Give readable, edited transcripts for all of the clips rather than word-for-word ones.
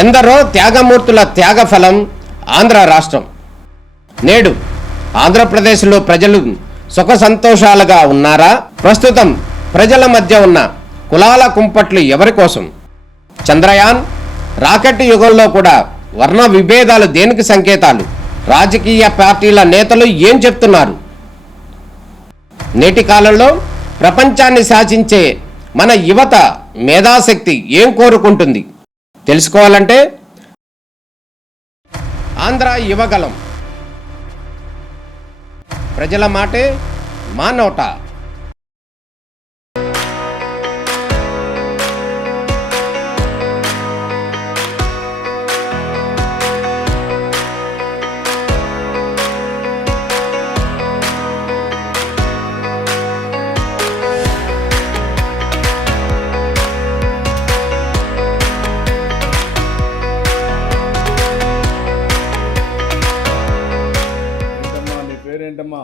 ఎందరో త్యాగమూర్తుల త్యాగఫలం ఆంధ్ర రాష్ట్రం. నేడు ఆంధ్రప్రదేశ్లో ప్రజలు సుఖ సంతోషాలుగా ఉన్నారా? ప్రస్తుతం ప్రజల మధ్య ఉన్న కులాల కుంపట్లు ఎవరి కోసం? చంద్రయాన్ రాకెట్ యుగంలో కూడా వర్ణ విభేదాలు దేనికి సంకేతాలు? రాజకీయ పార్టీల నేతలు ఏం చెప్తున్నారు? నేటి కాలంలో ప్రపంచాన్ని శాసించే మన యువత మేధాశక్తి ఏం కోరుకుంటుంది? తెలుసుకోవాలంటే ఆంధ్ర యువగలం. ప్రజల మాటే మా నోట. ఏంటమ్మా?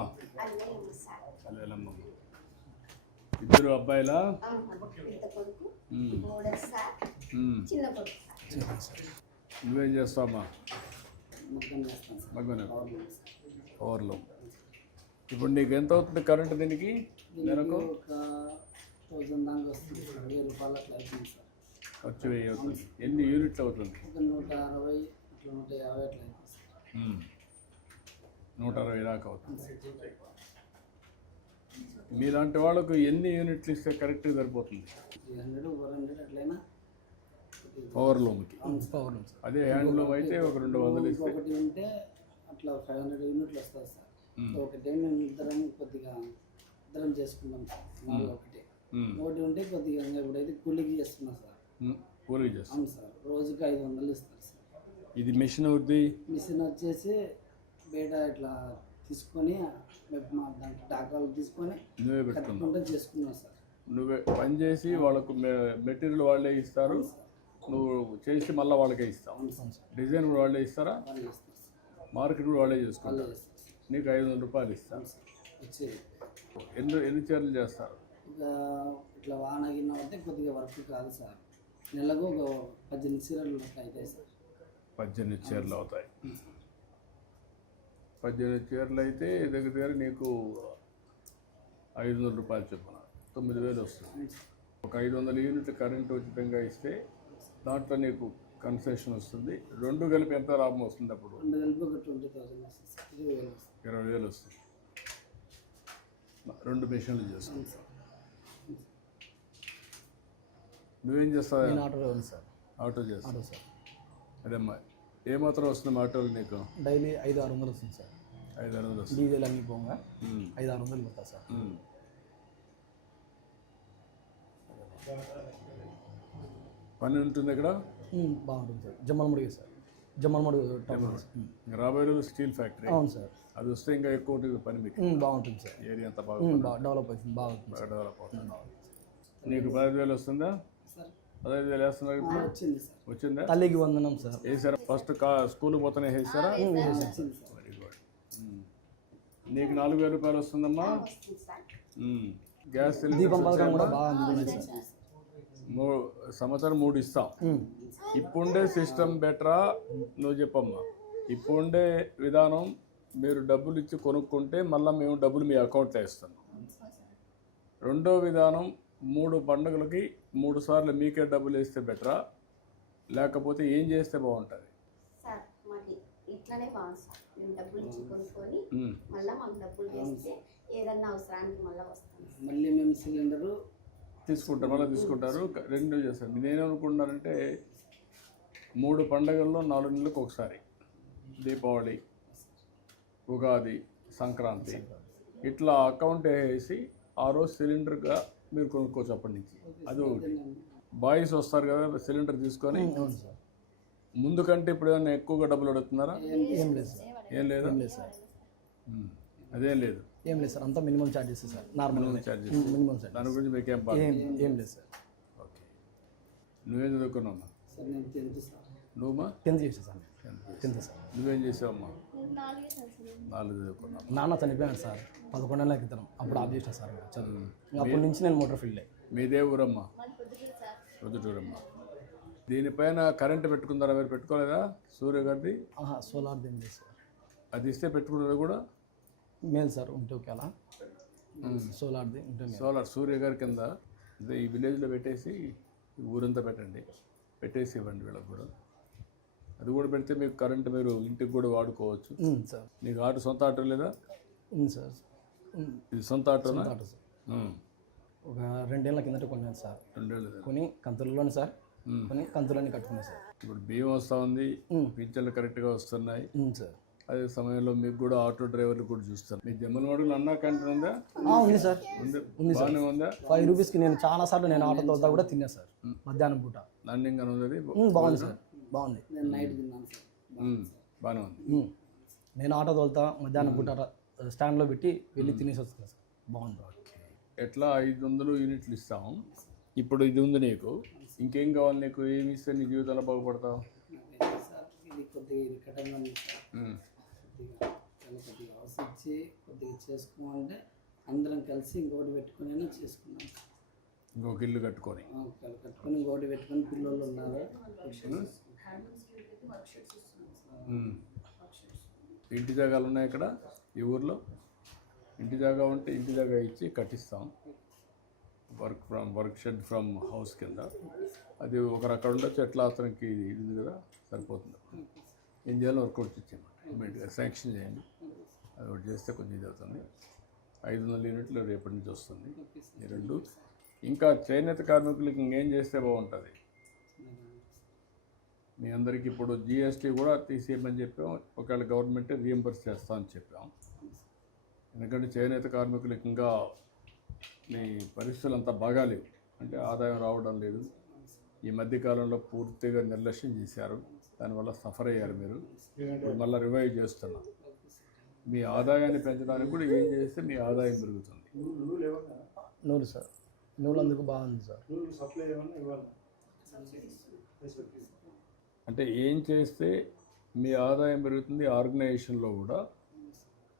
ఇద్దరు అబ్బాయిలా? నువ్వేం చేస్తావమ్మా? పవర్లో. ఇప్పుడు నీకు ఎంత అవుతుంది కరెంట్ దీనికి? నెలకు ఖర్చు వెయ్యి అవుతుంది. ఎన్ని యూనిట్లు అవుతుంది? 160 దాకా అవుతుంది. మీలాంటి వాళ్ళకు ఎన్ని యూనిట్లు ఇస్తే కరెక్ట్గా సరిపోతుంది? పవర్ లూమ్కి. అదే హ్యాండ్ లూమ్ అయితే ఒక 200 ఇస్తే ఉంటే అట్లా 500 యూనిట్లు వస్తుంది సార్. ఒకటి మేము ఇద్దరం చేసుకున్నాం సార్. ఒకటి ఉంటే కొద్దిగా ఇప్పుడైతే కూలికి చేస్తున్నాం సార్. కూలికి చేస్తాం సార్. రోజుకి 500 ఇస్తారు సార్. ఇది మిషన్ అవుద్ది. మిషన్ వచ్చేసి బయట ఇట్లా తీసుకొని దాంట్లో డాక్టర్లు తీసుకొని నువ్వే పెట్టుకుంటా చేసుకున్నావు సార్. నువ్వే పని చేసి వాళ్ళకు మెటీరియల్ వాళ్ళే ఇస్తారు, నువ్వు చేసి మళ్ళీ వాళ్ళకే ఇస్తావు. డిజైన్ కూడా వాళ్ళే ఇస్తారా? మార్కెట్ కూడా వాళ్ళే చేసుకుంటారు. నీకు 500 రూపాయలు ఇస్తాను. ఎన్ని చీరలు చేస్తారు? ఇట్లా వాన గిన్నె అంటే కొద్దిగా వర్క్ కాదు సార్. నెలకు ఒక 18 చీరలు అవుతాయి సార్. 18 చీరలు అవుతాయి. 18 చీరలు అయితే దగ్గర నీకు 500 రూపాయలు చొప్పున 9000 వస్తుంది. ఒక 500 యూనిట్లు కరెంటు ఉచితంగా ఇస్తే దాంట్లో నీకు కన్సెషన్ వస్తుంది. 2 కలిపి ఎంత లాభం వస్తుంది? అప్పుడు 20,000 వస్తుంది. 2 మిషన్లు చేస్తాను. నువ్వేం చేస్తావు? ఆటో చేస్తాను సార్. అదేమ్మా, ఏమాత్రం వస్తుంది ఆటోలు నీకు? డైలీ 500-600 వస్తుంది సార్. 500-600 వస్తుంది. డీజిల్ అన్ని పోగా 500-600 పడతా సార్. పని ఉంటుంది ఇక్కడ? బాగుంటుంది సార్. జమ్మలమడుగు సార్. జమ్మలమడుగు రాబోయే రోజు స్టీల్ ఫ్యాక్టరీ. అవును సార్. అది వస్తే ఇంకా ఎక్కువ ఉంటుంది పని మీకు. బాగుంటుంది సార్. ఏరియా అంతా బాగా డెవలప్ అవుతుంది. బాగా డెవలప్ అవుతుంది. నీకు 15,000 వస్తుందా? 15,000 వేస్తున్నారు ఇప్పుడు? వచ్చిందా? తల్లికి వందనం సార్. వేసారా? ఫస్ట్ స్కూల్కి పోతానే వేసారా? Very good. నీకు 4,000 రూపాయలు వస్తుందమ్మా. గ్యాస్ దీపం పథకం కూడా బాగా అందుతుంది సార్. సంవత్సరం 3 ఇస్తాం. ఇప్పుడుండే సిస్టమ్ బెటరా? నువ్వు చెప్పమ్మా. ఇప్పుడుండే విధానం మీరు డబ్బులు ఇచ్చి కొనుక్కుంటే మళ్ళీ మేము డబ్బులు మీ అకౌంట్లో వేస్తాం. రెండో విధానం 3 పండుగలకి 3 సార్లు మీకే డబ్బులు వేస్తే బెటరా, లేకపోతే ఏం చేస్తే బాగుంటుంది? సార్ మాకు ఇట్లానే బాగుంది సార్. మేము డబ్బులు ఇచ్చి కొనుక్కొని మళ్ళీ మాకు డబ్బులు వేస్తే ఏదన్నా అవసరానికి మళ్ళీ వస్తాం. మళ్ళీ మేము సిలిండరు తీసుకుంటారు, మళ్ళీ తీసుకుంటారు. 2 చేస్తారు. నేనేమనుకుంటున్నానంటే 3 పండుగల్లో 4 నెలలకు ఒకసారి, దీపావళి, ఉగాది, సంక్రాంతి, ఇట్లా అకౌంట్ వేసి ఆ రోజు సిలిండర్గా మీరు కొనుక్కోవచ్చు అప్పటి నుంచి. అది ఒకటి. బాయ్స్ వస్తారు కదా సిలిండర్ తీసుకొని, ముందు కంటే ఇప్పుడు ఏమైనా ఎక్కువగా డబ్బులు అడుగుతున్నారా? ఏం లేదు సార్. ఏం లేదా? సార్ అదేం లేదు. ఏం లేదు సార్. అంతా minimum charges sir. Normal charges. Minimum sir. దాని గురించి మీకు ఏం లేదు సార్. ఓకే. నువ్వేం చదువుకున్నావమ్మా? నువ్వమ్మా? 10th చేసా సార్. 10th sir. నువ్వేం చేసావమ్మా? 4 చదువుకున్నావు. నాన్న చనిపోయాను సార్ 11 నెలల క్రితం. అప్పుడు ఆఫ్ చేసిన సార్ చదువు. అప్పటి నుంచి నేను మోటార్ ఫీల్డ్. మీదే ఊరమ్మా? ప్రొద్దుటూరమ్మా. దీనిపైన కరెంట్ పెట్టుకుందారా? మీరు పెట్టుకోలేదా? సూర్య గారిది సోలార్ దేం లేదు సార్. అది ఇస్తే పెట్టుకున్నది కూడా మేలు సార్ ఉంటే ఒకేలా సోలార్ది ఉంటే మేలు. సోలార్ సూర్య గారి కింద అదే ఈ విలేజ్లో పెట్టేసి ఈ ఊరంతా పెట్టండి, పెట్టేసి ఇవ్వండి వీళ్ళకి కూడా. అది కూడా పెడితే మీకు కరెంట్ మీరు ఇంటికి కూడా వాడుకోవచ్చు. సార్ నీకు ఆటో, సొంత ఆటో లేదా? ఉంది సార్. ఇది సొంత ఆటోనా? Auto sir. ఒక 2 ఏళ్ళ కిందట కొన్నాను సార్. 2 ఏళ్ళు. కొని కంతులలోనే సార్, కొని కంతులన్నీ కట్టుకున్నాను సార్. ఇప్పుడు బియ్యం వస్తూ ఉంది, పింఛన్లు కరెక్ట్గా వస్తున్నాయి. సార్ అదే సమయంలో మీకు కూడా ఆటో డ్రైవర్లు కూడా చూస్తారు. మీ జమ్మలమడుగులో అన్నా క్యాంటీన్ ఉందా? ఉంది సార్. ఉంది సార్. ఉందా? 5 రూపీస్కి నేను చాలా సార్లు నేను ఆటో తోలుతా కూడా తిన్నా సార్. మధ్యాహ్నం పూట రన్నింగ్ అని ఉంది. బాగుంది సార్, బాగుంది. నేను నైట్ తిన్నాను సార్. బాగానే ఉంది. నేను ఆటో తోలుతా మధ్యాహ్నం పూట స్టాండ్లో పెట్టి వెళ్ళి తినేసి వస్తాను సార్. బాగుంది. ఎట్లా 500 యూనిట్లు ఇస్తాం. ఇప్పుడు ఇది ఉంది నీకు, ఇంకేం కావాలి నీకు? ఏమి ఇస్తే నీ జీవితంలో బాగుపడతావు? సార్ ఇది కొద్దిగా ఇరకటంగా ఉంది సార్. కొద్దిగా ఆలోచించి కొద్దిగా చేసుకోమంటే అందరం కలిసి ఇంకోటి పెట్టుకుని చేసుకున్నాం. ఇంకొక ఇల్లు కట్టుకొని కట్టుకొని ఇంకోటి పెట్టుకొని పిల్లలు ఉన్నారు. ఇంటి జాగాలు ఉన్నాయి ఇక్కడ ఈ ఊర్లో. ఇంటి జాగా ఉంటే ఇంటి జాగా ఇచ్చి కట్టిస్తాం. వర్క్ షెడ్ ఫ్రమ్ హౌస్ కింద. అది ఒకరు అక్కడ ఉండొచ్చు. ఎట్లా అతనికి ఇది ఉంది కదా, సరిపోతుంది. ఏం చేయాలో వర్కౌట్ ఇచ్చాము, ఇమీడియట్గా శాంక్షన్ చేయండి. అది ఒకటి చేస్తే కొంచెం ఇది అవుతుంది. 500 యూనిట్లు రేపటి నుంచి వస్తుంది. ఈ 2 ఇంకా చేనేత కార్మికులకి ఇంకేం చేస్తే బాగుంటుంది? మీ అందరికీ ఇప్పుడు జిఎస్టీ కూడా తీసేయమని చెప్పాం. ఒకవేళ గవర్నమెంటే రీఎంబర్స్ చేస్తామని చెప్పాం. ఎందుకంటే చేనేత కార్మికులకి ఇంకా మీ పరిస్థితులు అంతా బాగాలేవు. అంటే ఆదాయం రావడం లేదు. ఈ మధ్యకాలంలో పూర్తిగా నిర్లక్ష్యం చేశారు. దానివల్ల సఫర్ అయ్యారు మీరు. ఇప్పుడు మళ్ళీ రివైవ్ చేస్తున్నాం. మీ ఆదాయాన్ని పెంచడానికి కూడా ఏం చేస్తే మీ ఆదాయం పెరుగుతుంది? నూలు సార్. నూలు అందుకు బాగుంది సార్. అంటే ఏం చేస్తే మీ ఆదాయం పెరుగుతుంది? ఆర్గనైజేషన్లో కూడా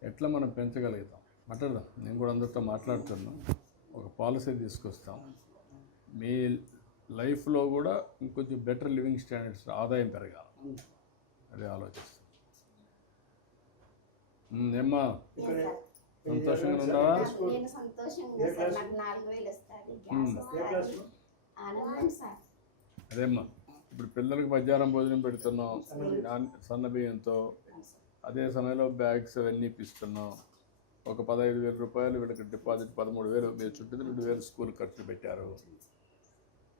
ఎట్లా మనం పెంచగలుగుతాం మాట్లాడదాం. నేను కూడా అందరితో మాట్లాడుతున్నాను. ఒక పాలసీ తీసుకొస్తాం. మీ లైఫ్లో కూడా ఇంకొంచెం బెటర్ లివింగ్ స్టాండర్డ్స్, ఆదాయం పెరగాలి. అదే ఆలోచిస్తాం. ఏమ్మా సంతోషంగా ఉన్నావా? నేను సంతోషంగా సార్. నాకు 4000 వస్తుంది. గ్యాస్ వస్తుంది. ఆనందం సార్. అదేమ్మా ఇప్పుడు పిల్లలకి మధ్యాహ్నం భోజనం పెడుతున్నాం సన్న బియ్యంతో. అదే సమయంలో బ్యాగ్స్ అవన్నీ ఇప్పిస్తున్నాం. ఒక 15,000 రూపాయలు వీళ్ళకి డిపాజిట్, 13,000 మీరు చుట్టూ 2,000 స్కూల్ ఖర్చు పెట్టారు.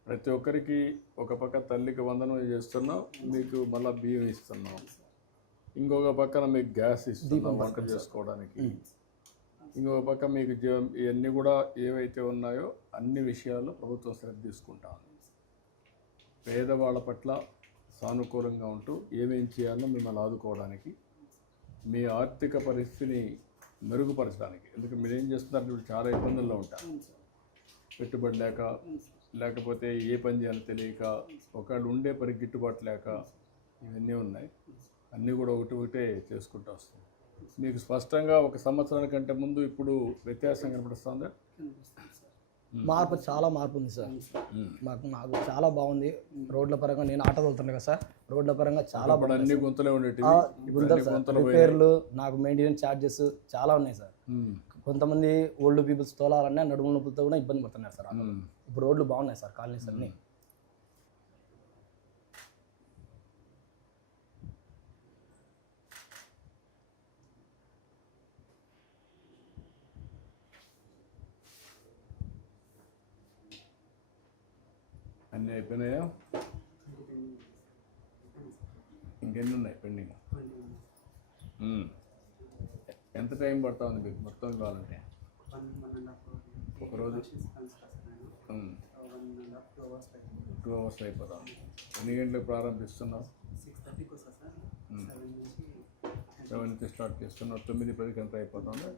ప్రతి ఒక్కరికి ఒక పక్క తల్లికి వందనం చేస్తున్నాం, మీకు మళ్ళీ బియ్యం ఇస్తున్నాం. ఇంకొక పక్కన మీకు గ్యాస్ ఇస్తున్నాం వంట చేసుకోవడానికి. ఇంకొక పక్క మీకు ఇవన్నీ కూడా ఏవైతే ఉన్నాయో అన్ని విషయాల్లో ప్రభుత్వం శ్రద్ధ తీసుకుంటాం. పేదవాళ్ళ పట్ల సానుకూలంగా ఉంటూ ఏమేం చేయాలో మిమ్మల్ని ఆదుకోవడానికి, మీ ఆర్థిక పరిస్థితిని మెరుగుపరచడానికి. ఎందుకంటే మీరు ఏం చేస్తున్నారు, ఇప్పుడు చాలా ఇబ్బందుల్లో ఉంటారు. పెట్టుబడి లేక, లేకపోతే ఏ పని చేయాలో తెలియక, ఒకళ్ళు ఉండే పని గిట్టుబాటు లేక, ఇవన్నీ ఉన్నాయి. అన్నీ కూడా ఒకటే చేసుకుంటూ వస్తాం. మీకు స్పష్టంగా 1 సంవత్సరానికంటే ముందు ఇప్పుడు వ్యత్యాసం కనపడుస్తుందా? మార్పు, చాలా మార్పు ఉంది సార్. నాకు చాలా బాగుంది. రోడ్ల పరంగా నేను ఆటో వెళ్తున్నాను కదా సార్. రోడ్ల పరంగా చాలా అన్ని గుంతలే ఉండేవి. రిపేర్లు, నాకు మెయింటెనెన్స్ ఛార్జెస్ చాలా ఉన్నాయి సార్. కొంతమంది ఓల్డ్ పీపుల్స్ తోలాలన్నా నడుము నొప్పులతో కూడా ఇబ్బంది పడుతున్నారు సార్. ఇప్పుడు రోడ్లు బాగున్నాయి సార్, కాలనీస్ అన్నీ. అన్నీ అయిపోయినాయా? ఇంకెన్ని ఉన్నాయి పెండింగ్? ఎంత టైం పడుతూ ఉంది మీకు మొత్తం కావాలంటే? ఒకరోజు 2 అవర్స్ అయిపోతా. ఎన్ని గంటలకు ప్రారంభిస్తున్నావు? 7 నుంచి స్టార్ట్ చేస్తున్నావు. 9-10కి ఎంత అయిపోతుంది?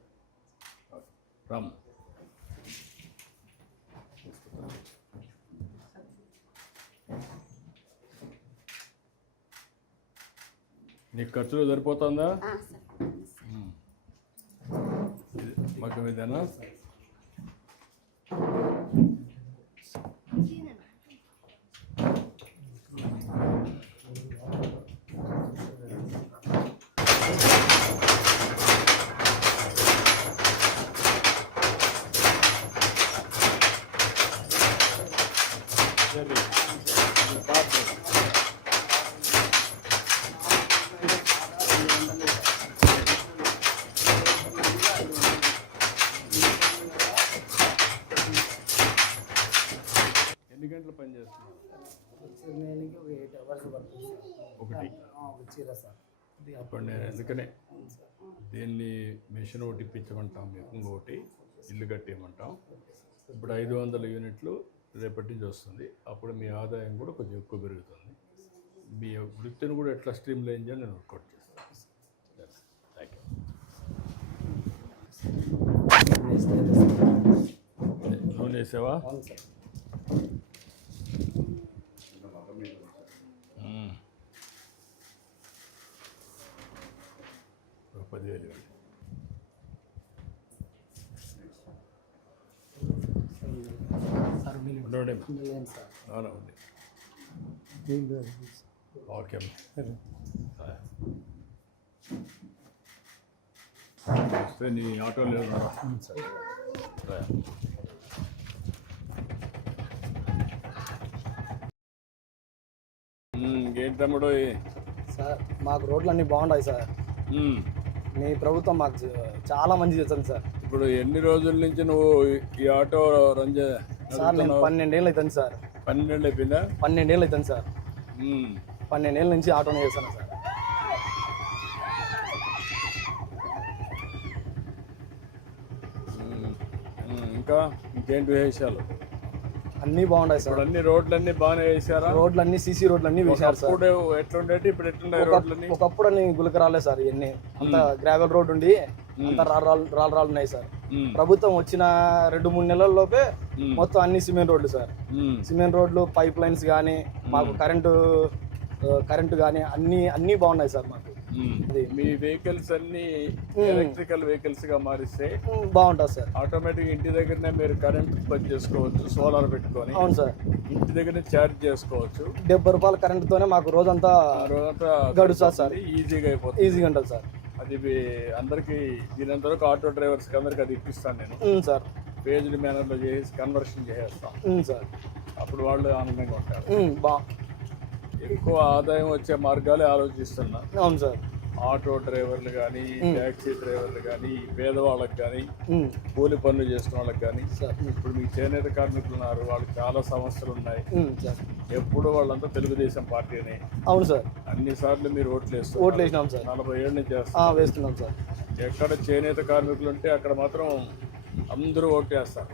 రామ్ నీకు ఖర్చులు సరిపోతుందా? మాకు మీదేనా? ఒకటి. ఒక చీర సార్ ఇది ఇప్పుడు నేను ఎందుకనే అవును సార్. దీన్ని మిషన్ ఒకటి ఇప్పించమంటాం, మీకు ఇంకొకటి ఇల్లు కట్టేయమంటాం. ఇప్పుడు 500 యూనిట్లు రేపటి నుంచి వస్తుంది. అప్పుడు మీ ఆదాయం కూడా కొంచెం ఎక్కువ పెరుగుతుంది. మీ వృత్తిని కూడా ఎట్లా స్ట్రీమ్ లైన్ చేయాలి నేను వర్కౌట్ చేస్తాను. Thank you. నూనె వేసావా? అవును సార్. ఒక 10,000 ఇవ్వండి. సార్ ఉండండి. Million sir. అవునా ఉంది. ఓకే వస్తే నీ ఆటోలో ఉన్నారా? ఇంకేంటి తమ్ముడు? సార్ మాకు రోడ్లు అన్నీ బాగున్నాయి సార్. మీ ప్రభుత్వం మాకు చాలా మంచి చేస్తుంది సార్. ఇప్పుడు ఎన్ని రోజుల నుంచి నువ్వు ఈ ఆటో రన్ సార్ నేను 12 ఏళ్ళు అవుతుంది సార్. 12 ఏళ్ళు అయిపోయిందా? 12 ఏళ్ళు అవుతుంది సార్. 12 ఏళ్ళ నుంచి ఆటోనే చేస్తాను సార్. ఇంకా ఇంకేంటి విశేషాలు? అన్నీ బాగున్నాయి సార్. ఇప్పుడు అన్ని రోడ్లన్నీ బాగానే వేసారా? రోడ్లన్నీ సీసీ రోడ్లన్నీ వేశారు సార్. ఇప్పుడు ఎట్లుండేటి ఇప్పుడు ఎట్లున్నాయి రోడ్లన్నీ? ఒకప్పుడు అన్ని గులకరాలే సార్. ఇవన్నీ అంత గ్రావెల్ రోడ్ ఉండి అంత రాళ్ళు ఉన్నాయి సార్. ప్రభుత్వం వచ్చిన 2-3 నెలల్లోపే మొత్తం అన్ని సిమెంట్ రోడ్లు సార్. సిమెంట్ రోడ్లు, పైప్ లైన్స్ కానీ, మాకు కరెంటు కానీ అన్నీ బాగున్నాయి సార్. మాకు మీ వెహికల్స్ అన్ని ఎలక్ట్రికల్ వెహికల్స్ గా మారిస్తే బాగుంటుంది సార్. ఆటోమేటిక్ ఇంటి దగ్గరనే మీరు కరెంట్ ఉత్పత్తి చేసుకోవచ్చు, సోలార్ పెట్టుకొని. అవును సార్. ఇంటి దగ్గరనే ఛార్జ్ చేసుకోవచ్చు. 70 రూపాయల కరెంటుతోనే మాకు రోజంతా గడుస్తుంది సార్. ఈజీగా అయిపోతుంది. ఈజీగా ఉంటుంది సార్. అది అందరికి దీనంతవరకు ఆటో డ్రైవర్స్ కి అందరికి అది ఇప్పిస్తాను నేను సార్. పేజ్డ్ మేనర్లో చేసి కన్వర్షన్ చేసేస్తాం సార్. అప్పుడు వాళ్ళు ఆనందంగా ఉంటారు. ఎక్కువ ఆదాయం వచ్చే మార్గాలే ఆలోచిస్తున్నా. అవును సార్. ఆటో డ్రైవర్లు కానీ, ట్యాక్సీ డ్రైవర్లు కానీ, పేదవాళ్ళకి కానీ, కూలి పనులు చేసిన వాళ్ళకి కానీ. ఇప్పుడు మీకు చేనేత కార్మికులు ఉన్నారు, వాళ్ళకి చాలా సమస్యలు ఉన్నాయి. ఎప్పుడు వాళ్ళంతా తెలుగుదేశం పార్టీనే. అవును సార్. అన్ని సార్లు మీరు ఓట్లు వేసినాం సార్. 40 ఏళ్ళ నుంచి వేస్తున్నాం సార్. ఎక్కడ చేనేత కార్మికులు ఉంటే అక్కడ మాత్రం అందరూ ఓట్లేస్తారు.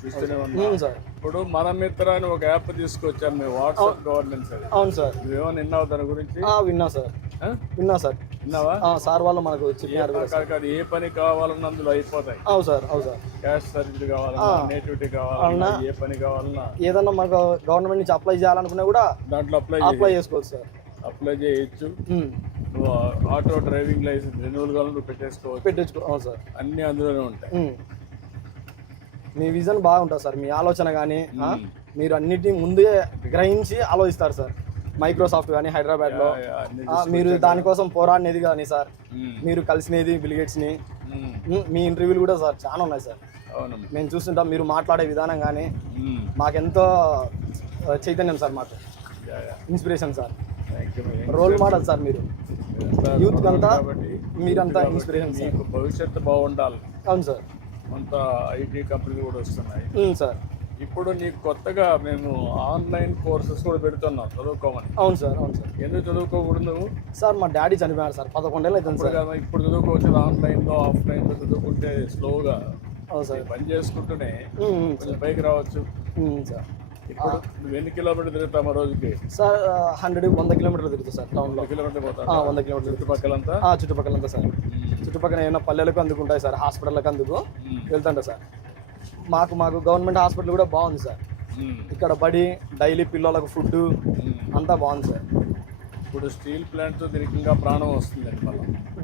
చూస్తూనే ఉన్నాం సార్. ఇప్పుడు మన మిత్ర అని ఒక యాప్ తీసుకొచ్చాను మేము, వాట్సాప్ గవర్నెన్స్ అది. అవును సార్. నువ్వేమన్నా విన్నావు దాని గురించి? విన్నా సార్. విన్నావా సార్? వాళ్ళు మనకు అది ఏ పని కావాలన్నా అందులో అయిపోతాయి. అవును సార్. క్యాష్ సర్టిఫికేట్ కావాలన్నా, నేటివిటీ కావాలన్నా, ఏ పని కావాలన్నా, ఏదన్నా మనకు గవర్నమెంట్ నుంచి అప్లై చేయాలనుకున్నా కూడా దాంట్లో అప్లై చేసుకోవచ్చు సార్. అప్లై చేయొచ్చు. నువ్వు ఆటో డ్రైవింగ్ లైసెన్స్ రెన్యూవల్ కావాలని పెట్టేసుకోవచ్చు. అవును సార్. అన్ని అందులోనే ఉంటాయి. మీ విజన్ బాగుంటుంది సార్. మీ ఆలోచన కానీ మీరు అన్నిటినీ ముందే గ్రహించి ఆలోచిస్తారు సార్. మైక్రోసాఫ్ట్ కానీ హైదరాబాద్లో మీరు దానికోసం పోరాడినది కానీ సార్, మీరు కలిసినది బిల్ గేట్స్ని, మీ ఇంటర్వ్యూలు కూడా సార్ చాలా ఉన్నాయి సార్. మేము చూస్తుంటాం. మీరు మాట్లాడే విధానం కానీ మాకెంతో చైతన్యం సార్, మాకు inspiration sir. Role model sir మీరు. యూత్ అంతా మీరంతా ఇన్స్పిరేషన్ సార్. భవిష్యత్తు బాగుండాలి. అవును సార్. అంతా ఐటీ కంపెనీలు కూడా వస్తున్నాయి సార్. ఇప్పుడు నీకు కొత్తగా మేము ఆన్లైన్ కోర్సెస్ కూడా పెడుతున్నాం చదువుకోమని. అవును సార్. ఎందుకు చదువుకోకూడదు సార్? మా డాడీ చనిపోయారు సార్, 11 ఏళ్ళు అవుతుంది సార్. ఇప్పుడు చదువుకోవచ్చు. ఆన్లైన్లో ఆఫ్లైన్లో చదువుకుంటే స్లోగా సార్ పని చేసుకుంటూనే కొంచెం పైకి రావచ్చు సార్. ఇప్పుడు నువ్వు ఎన్ని కిలోమీటర్లు తిరుగుతావు రోజుకి? సార్ 100 కిలోమీటర్లు తిరుగుతావు సార్. టౌన్లో 100 కిలోమీటర్లు పోతాను. 100 కిలోమీటర్లు చుట్టుపక్కలంతా సార్. చుట్టుపక్కల ఏమైనా పల్లెలకు అందుకుంటాయి సార్, హాస్పిటల్లకు అందుకు వెళ్తుంటా సార్. మాకు గవర్నమెంట్ హాస్పిటల్ కూడా బాగుంది సార్. ఇక్కడ బడి, డైలీ పిల్లలకు ఫుడ్ అంతా బాగుంది సార్. ఇప్పుడు స్టీల్ ప్లాంట్తో దీనికి ఇంకా ప్రాణం వస్తుంది.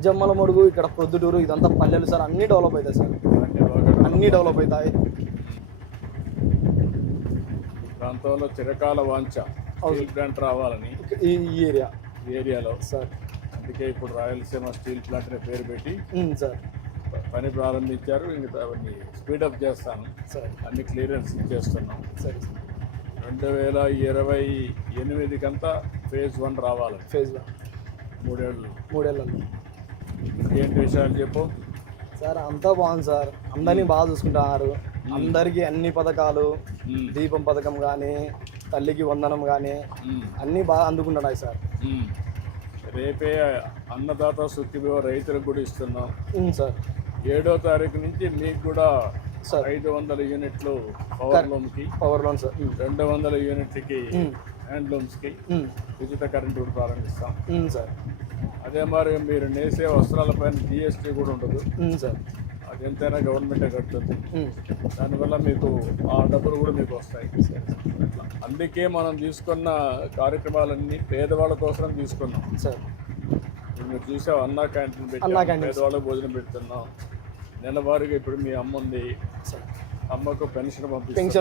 జమ్మల మడుగు, ఇక్కడ ప్రొద్దుటూరు, ఇదంతా పల్లెలు సార్. అన్నీ డెవలప్ అవుతాయి సార్. అన్నీ డెవలప్ అవుతాయి. ప్రాంతంలో చిరకాల వాంఛ స్టీల్ ప్లాంట్ రావాలని ఈ ఏరియాలో సార్. అందుకే ఇప్పుడు రాయలసీమ స్టీల్ ప్లాంట్ అనే పేరు పెట్టి సార్ పని ప్రారంభించారు. ఇంకా అవన్నీ స్పీడప్ చేస్తాను సార్. అన్ని క్లియరెన్స్ ఇచ్చేస్తున్నాం. సరే. 2028 కంతా ఫేజ్ 1 రావాలి. ఫేజ్ 1 3 ఏళ్ళలో. ఏంటి విషయాలు చెప్పు సార్? అంతా బాగుంది సార్. అందరినీ బాగా చూసుకుంటున్నారు. అందరికీ అన్ని పథకాలు, దీపం పథకం కానీ, తల్లికి వందనం కానీ అన్నీ బాగా అందుకుంటున్నాయి సార్. రేపే అన్నదాత సుఖీభవ రైతులకు కూడా ఇస్తున్నాం. సార్ 7వ తారీఖు నుంచి మీకు కూడా సార్ 500 యూనిట్లు పవర్ లోన్ సార్ 200 యూనిట్లకి హ్యాండ్లూమ్స్కి ఉచిత కరెంటు కూడా ప్రారంభిస్తాం సార్. అదే మరి మీరు నేసే వస్త్రాలపైన GST కూడా ఉండదు సార్. అది ఎంతైనా గవర్నమెంటే కడుతుంది. దానివల్ల మీకు ఆ డబ్బులు కూడా మీకు వస్తాయి. అందుకే మనం తీసుకున్న కార్యక్రమాలన్నీ పేదవాళ్ళ కోసం తీసుకున్నాం సార్. మీరు చూసావు అన్నా క్యాంటీన్ పెట్టాం, పేదవాళ్ళకి భోజనం పెడుతున్నాం. నెలవారీగా ఇప్పుడు మీ అమ్మ ఉంది, అమ్మకు పెన్షన్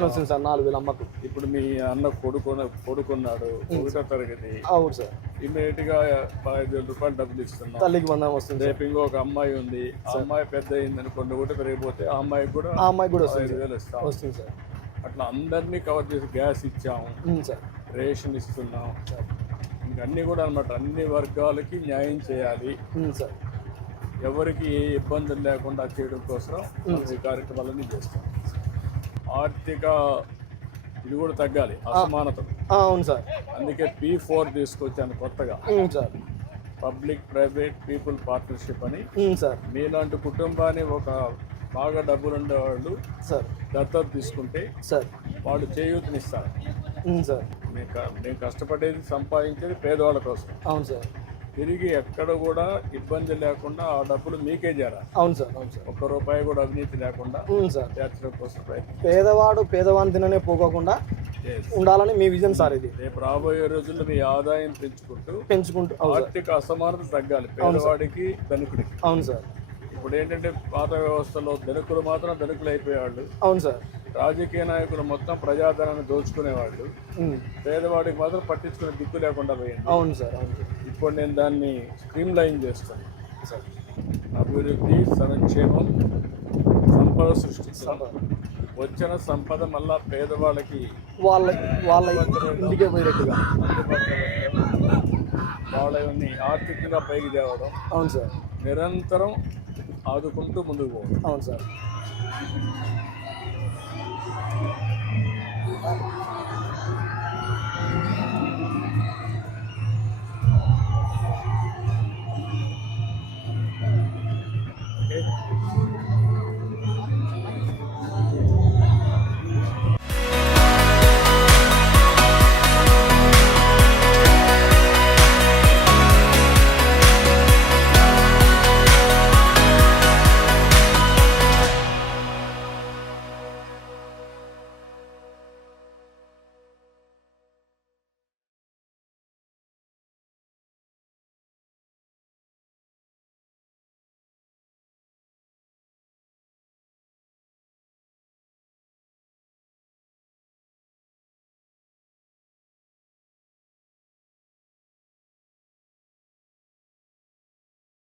వస్తుంది సార్ 4,000 అమ్మకు. ఇప్పుడు మీ అన్న కొడుకున్నాడు 1వ తరగతి. అవును సార్. ఇమీడియట్ గా 15,000 రూపాయలు డబ్బులు ఇస్తున్నాం. తల్లికి వందనం వస్తుంది. రేపు ఇంకొక అమ్మాయి ఉంది, ఆ అమ్మాయి పెద్ద అయింది అనుకోండి, ఒకటి పెరిగిపోతే ఆ అమ్మాయికి కూడా 5,000 ఇస్తాం. వస్తుంది సార్. అట్లా అందరినీ కవర్ చేసి గ్యాస్ ఇచ్చాము సార్, రేషన్ ఇస్తున్నాం. ఇంకా అన్నీ కూడా అనమాట అన్ని వర్గాలకి న్యాయం చేయాలి సార్. ఎవరికి ఏ ఇబ్బందులు లేకుండా చేయడం కోసం ఈ కార్యక్రమాలన్నీ చేస్తాం. ఆర్థిక ఇది కూడా తగ్గాలి, అసమానతలు. అవును సార్. అందుకే P4 తీసుకొచ్చాను కొత్తగా, sir. Public private people partnership అని. సార్. మీలాంటి కుటుంబాన్ని ఒక బాగా డబ్బులు ఉండేవాళ్ళు సార్ దత్తత తీసుకుంటే సార్ వాళ్ళు చేయూతనిస్తారు సార్. మేము కష్టపడేది సంపాదించేది పేదవాళ్ళ కోసం. అవును సార్. తిరిగి ఎక్కడ కూడా ఇబ్బంది లేకుండా ఆ డబ్బులు మీకే చేరాలి. అవును సార్. అవును సార్. 1 రూపాయి కూడా అవినీతి లేకుండా సార్ చేర్చడం కోసం పేదవాడు పేదవాని తిననే పోకోకుండా ఉండాలని మీ విజన్ సార్. ఇది రేపు రాబోయే రోజుల్లో మీ ఆదాయం పెంచుకుంటూ ఆర్థిక అసమానత తగ్గాలి పేదవాడికి ధనికుడికి. అవును సార్. ఇప్పుడు ఏంటంటే పాత వ్యవస్థలో ధనికులు మాత్రం ధనికులు అయిపోయేవాళ్ళు. అవును సార్. రాజకీయ నాయకులు మొత్తం ప్రజాధనాన్ని దోచుకునేవాళ్ళు, పేదవాడికి మాత్రం పట్టించుకునే దిక్కు లేకుండా పోయింది. అవును సార్. అవును. ఇప్పుడు నేను దాన్ని స్ట్రీమ్ లైన్ చేస్తాను సార్. అభివృద్ధి, సంక్షేమం, సంపద సృష్టిస్తాం. వచ్చిన సంపద మళ్ళా పేదవాళ్ళకి వాళ్ళ ఇంటికే పోయేట్టుగా వాళ్ళని ఆర్థికంగా పైకి తేవడం. అవును సార్. నిరంతరం ఆదుకుంటూ ముందుకు పోవడం. అవును సార్.